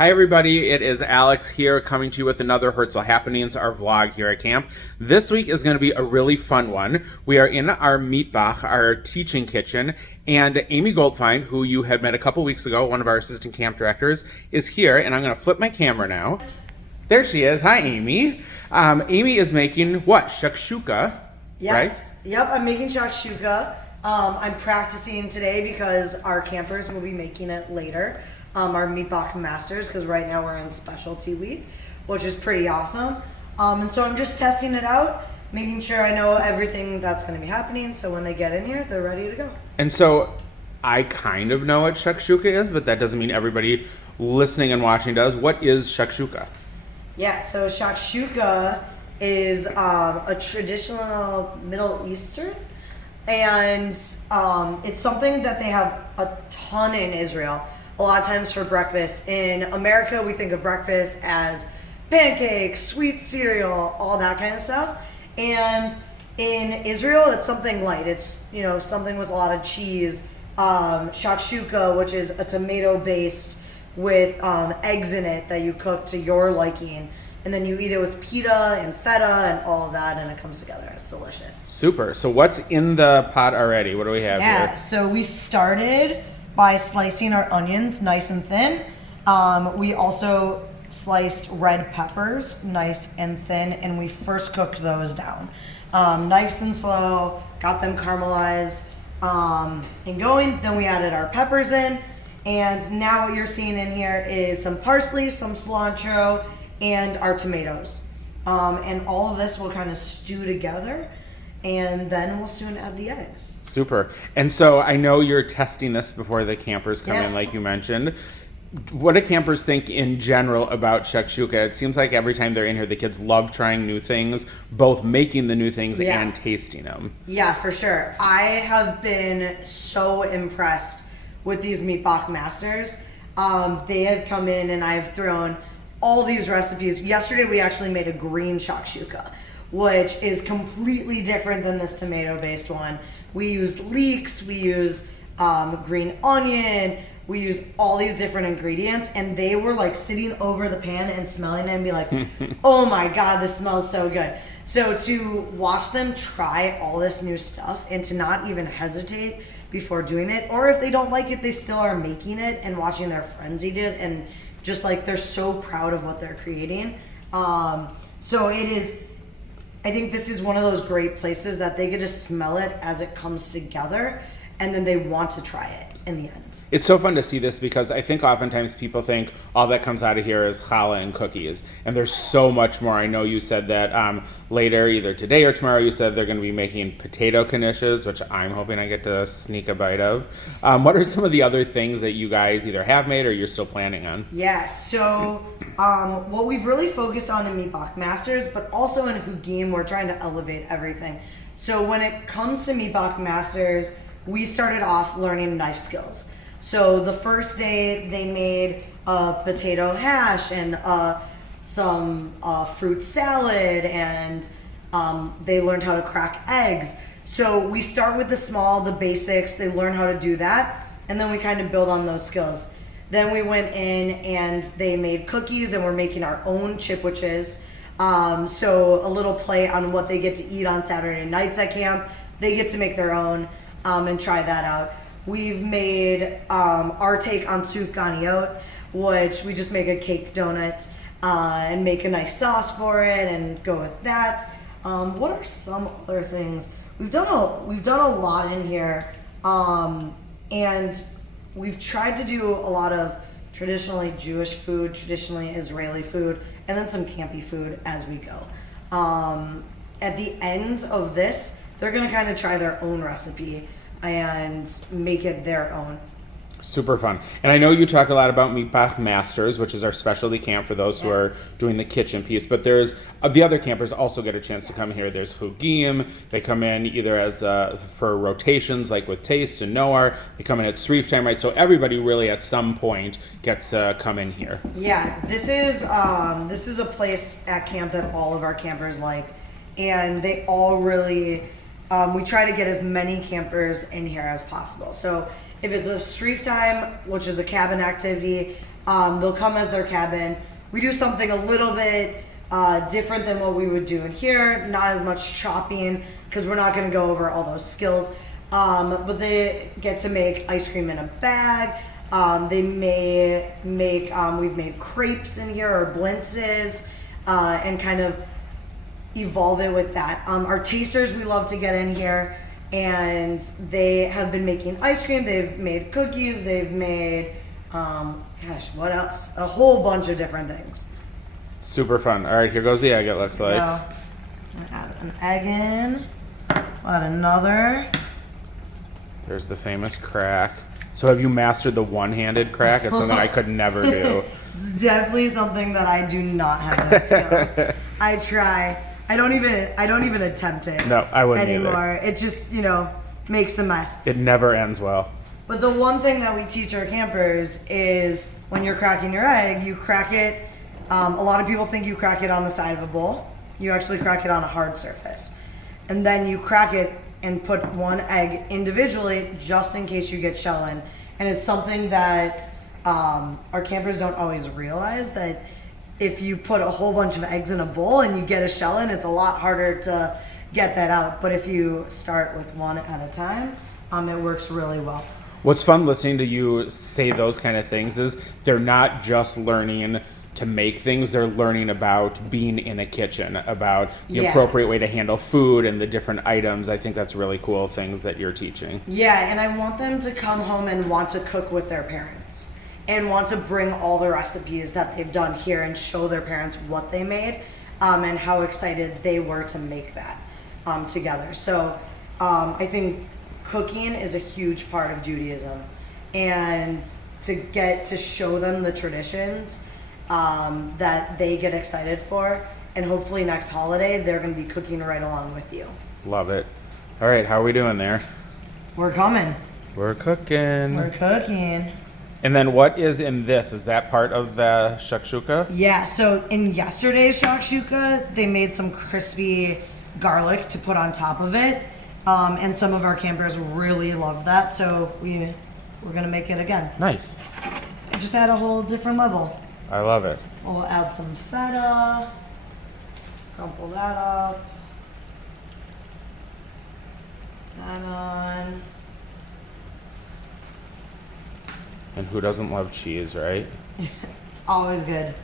Hi everybody, it is Alex here coming to you with another Herzl Happenings, our vlog here at camp. This week is going to be a really fun one. We are in our Mitbach, our teaching kitchen, and Amy Goldfein, who you had met a couple weeks ago, one of our assistant camp directors, is here, and I'm going to flip my camera now. There she is. Hi Amy. Amy is making what? Shakshuka? Yes. Right? Yep, I'm making shakshuka. I'm practicing today because our campers will be making it later. Our Mitbach masters, because right now we're in specialty week, which is pretty awesome. And so I'm just testing it out, making sure I know everything that's going to be happening, so when they get in here, they're ready to go. And so I kind of know what shakshuka is, but that doesn't mean everybody listening and watching does. What is shakshuka? Yeah, so shakshuka is a traditional Middle Eastern, and it's something that they have a ton in Israel. A lot of times for breakfast. In America, we think of breakfast as pancakes, sweet cereal, all that kind of stuff. And in Israel, it's something light. It's, something with a lot of cheese. Shakshuka, which is a tomato based with eggs in it that you cook to your liking. And then you eat it with pita and feta and all of that, and it comes together. It's delicious. Super. So what's in the pot already? What do we have here? Yeah, so we started by slicing our onions nice and thin. We also sliced red peppers nice and thin, and we first cooked those down. Nice and slow, got them caramelized and going. Then we added our peppers in, and now what you're seeing in here is some parsley, some cilantro, and our tomatoes. And all of this will kind of stew together, and then we'll soon add the eggs. Super. And so I know you're testing this before the campers come in, like you mentioned. What do campers think in general about shakshuka? It seems like every time they're in here, the kids love trying new things, both making the new things and tasting them. Yeah, for sure. I have been so impressed with these Mitbach masters. They have come in and I've thrown all these recipes. Yesterday, we actually made a green shakshuka, which is completely different than this tomato-based one. We use leeks, we use green onion, we use all these different ingredients, and they were like sitting over the pan and smelling it and be like, oh my God, this smells so good. So to watch them try all this new stuff and to not even hesitate before doing it, or if they don't like it, they still are making it and watching their friends eat it, and just like they're so proud of what they're creating. So it is, I think this is one of those great places that they get to smell it as it comes together, and then they want to try it in the end. It's so fun to see this because I think oftentimes people think all that comes out of here is challah and cookies, and there's so much more. I know you said that later, either today or tomorrow, you said they're going to be making potato knishes, which I'm hoping I get to sneak a bite of. What are some of the other things that you guys either have made or you're still planning on? Yeah, so what we've really focused on in Mitbach Masters, but also in Hugim, we're trying to elevate everything. So when it comes to Mitbach Masters, we started off learning knife skills. So the first day they made a potato hash and some fruit salad, and they learned how to crack eggs. So we start with the small, the basics. They learn how to do that, and then we kind of build on those skills. Then we went in and they made cookies, and we're making our own chipwiches. So a little play on what they get to eat on Saturday nights at camp. They get to make their own and try that out. We've made our take on sufganiyot, which we just make a cake donut and make a nice sauce for it and go with that. What are some other things? We've done a lot in here, and we've tried to do a lot of traditionally Jewish food, traditionally Israeli food, and then some campy food as we go. At the end of this, they're gonna kind of try their own recipe and make it their own. Super fun. And I know you talk a lot about Mitbach Masters, which is our specialty camp for those who are doing the kitchen piece, but there's the other campers also get a chance to come here. There's Hugim. They come in either as for rotations, like with Taste and Noar. They come in at Sreef time, right? So everybody really at some point gets to come in here. Yeah, this is a place at camp that all of our campers like, and they all really, we try to get as many campers in here as possible. So if it's a Sreef time, which is a cabin activity, They'll come as their cabin. We do something a little bit different than what we would do in here. Not as much chopping because we're not going to go over all those skills. But they get to make ice cream in a bag. They may make, we've made crepes in here or blintzes, and kind of evolve it with that. Our tasters we love to get in here, and they have been making ice cream. They've made cookies. They've made, what else? A whole bunch of different things. Super fun. All right, here goes the egg, it looks like. I'm gonna add an egg in. Add another. There's the famous crack. So have you mastered the one-handed crack? It's something I could never do. It's definitely something that I do not have those skills. I try. I don't even attempt it. No, I wouldn't anymore. either. It just, makes a mess. It never ends well. But the one thing that we teach our campers is when you're cracking your egg, you crack it. A lot of people think you crack it on the side of a bowl. You actually crack it on a hard surface. And then you crack it and put one egg individually just in case you get shell in. And it's something that our campers don't always realize, that if you put a whole bunch of eggs in a bowl and you get a shell in, it's a lot harder to get that out. But if you start with one at a time, it works really well. What's fun listening to you say those kind of things is they're not just learning to make things, they're learning about being in a kitchen, about the appropriate way to handle food and the different items. I think that's really cool things that you're teaching. Yeah, and I want them to come home and want to cook with their parents and want to bring all the recipes that they've done here and show their parents what they made, and how excited they were to make that together. So I think cooking is a huge part of Judaism, and to get to show them the traditions that they get excited for, and hopefully next holiday they're going to be cooking right along with you. Love it. All right, how are we doing there? We're coming. We're cooking. We're cooking. And then what is in this? Is that part of the shakshuka? Yeah, so in yesterday's shakshuka, they made some crispy garlic to put on top of it, and some of our campers really loved that, so we're going to make it again. Nice. Just add a whole different level. I love it. We'll add some feta, crumple that up, that on. And who doesn't love cheese, right? It's always good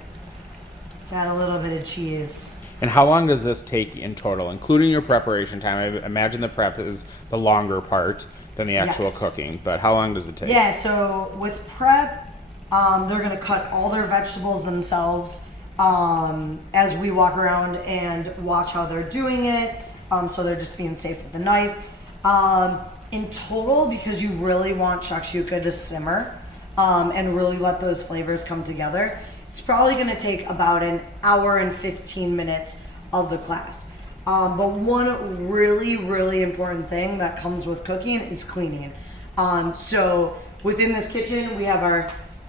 to add a little bit of cheese. And how long does this take in total, including your preparation time? I imagine the prep is the longer part than the actual cooking, but how long does it take? Yeah, so with prep, they're going to cut all their vegetables themselves as we walk around and watch how they're doing it. So they're just being safe with the knife. In total, because you really want shakshuka to simmer and really let those flavors come together, it's probably going to take about an hour and 15 minutes of the class. But one really, really important thing that comes with cooking is cleaning. So within this kitchen, we have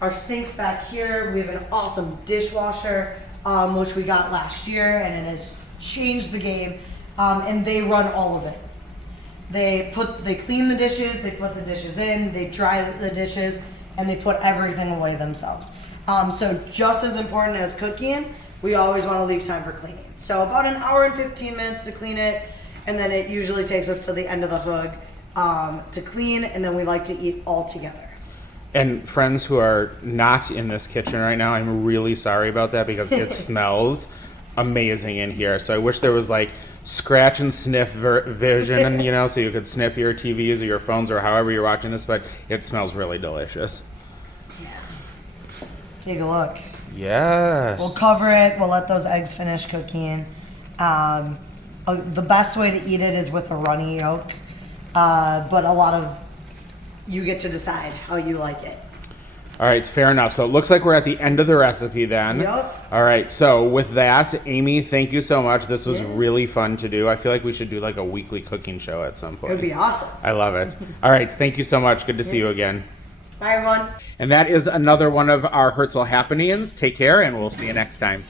our sinks back here. We have an awesome dishwasher, which we got last year, and it has changed the game. And they run all of it. They clean the dishes, they put the dishes in, they dry the dishes, and they put everything away themselves. So just as important as cooking, we always want to leave time for cleaning. So about an hour and 15 minutes to clean it, and then it usually takes us to the end of the hug to clean, and then we like to eat all together. And friends who are not in this kitchen right now, I'm really sorry about that because it smells amazing in here. So I wish there was like scratch and sniff vision, so you could sniff your TVs or your phones or however you're watching this, but it smells really delicious. Yeah. Take a look. Yes. We'll cover it. We'll let those eggs finish cooking. The best way to eat it is with a runny yolk, but a lot of you get to decide how you like it. All right, fair enough. So it looks like we're at the end of the recipe then. Yep. All right, so with that, Amy, thank you so much. This was really fun to do. I feel like we should do like a weekly cooking show at some point. It would be awesome. I love it. All right, thank you so much. Good to see you again. Bye, everyone. And that is another one of our Herzl happenings. Take care, and we'll see you next time.